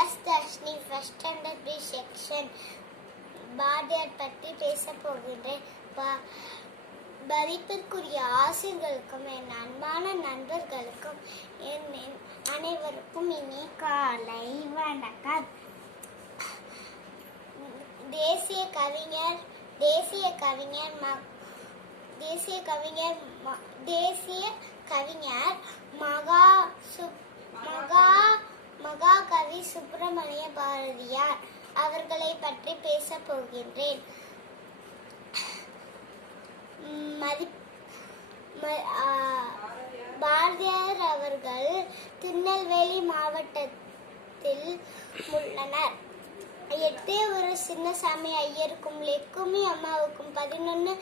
S Dharshini first standard B section. Bharathiyar பற்றி பேச போகின்றேன். மதிப்பிற்குரிய ஆசிரியர்களுக்கும் என் அன்பான நண்பர்களுக்கும் என் அனைவருக்கும் இனி காலை வணக்கம். தேசிய கவிஞர் மகாகவி சுப்பிரமணிய பாரதியார் அவர்களை பற்றி பேச போகின்றேன். பாரதியார் அவர்கள் திருநெல்வேலி மாவட்டத்தில் உள்ளனர். எட்டே ஒரு சின்னசாமி ஐயருக்கும் லெக்குமி அம்மாவுக்கும் 11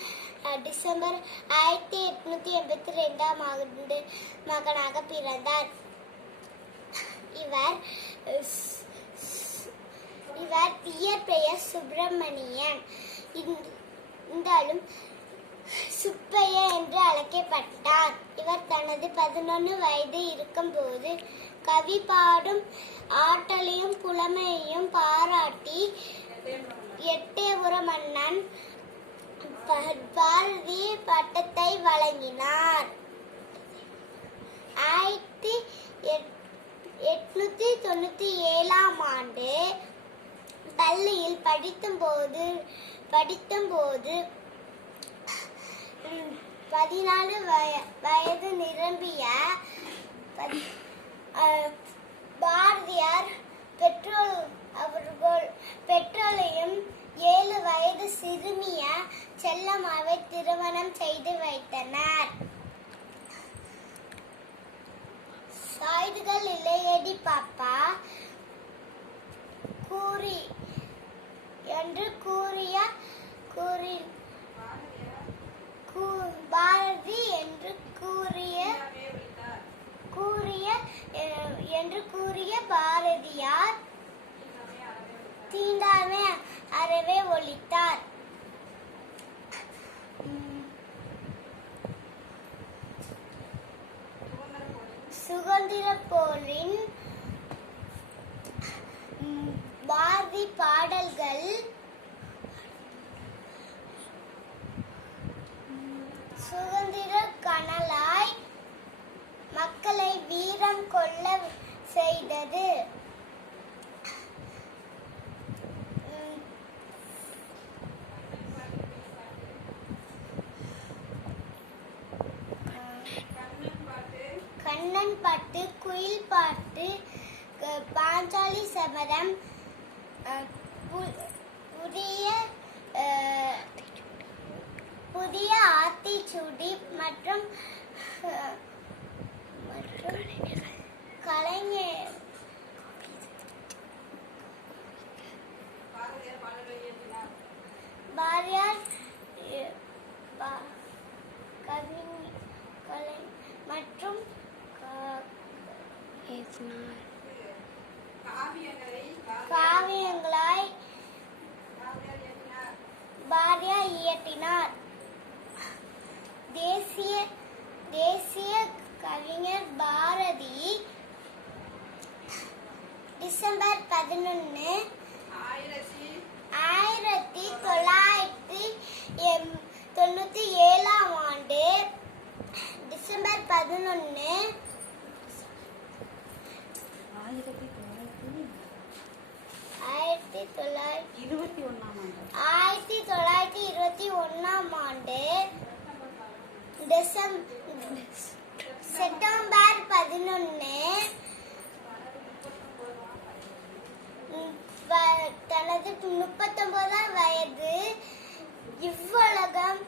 டிசம்பர் 1882 ஆண்டு மகனாக பிறந்தார். இவர் இயற்பெயர் சுப்பிரமணியன். இருந்தாலும் சுப்பையா என்று அழைக்கப்பட்டார். இவர் தனது 11 வயது இருக்கும்போது கவி பாடும் ஆற்றலையும் புலமையையும் பாராட்டி எட்டயபுர மன்னன் பாரதி பட்டத்தை வழங்கினார். 1897 ஆண்டு பள்ளியில் படித்தபோது 14 வயது நிரம்பிய பாரதியார் பெற்றோரையும் 7 வயது சிறுமிய செல்லம்மாவை திருமணம் செய்து வைத்தனர். சாயுதுகள் இல்லையடி பாப்பா பாரதி என்று கூறிய பாரதியார் தீண்டாமை அறவே ஒழித்தார். சுதந்திர போரின் பாரதி பாடல்கள் சுதந்திர கனலாய் மக்களை வீரம் கொள்ள செய்தது. கண்ணன் பாட்டு, குயில் பாட்டு, பாஞ்சாலி சபதம், புதிய ஆத்திச்சூடி மற்றும் கலைஞர் பாரதியார் மற்றும் காவியங்களாய் பாரதியார் இயற்றினார். தேசிய கவிஞர் பாரதி டிசம்பர் 11, 1997 ஆண்டு டிசம்பர் 11 1921 ஆண்டு செப்டம்பர் 11 தனது 39 வயது இவ்வுலகம்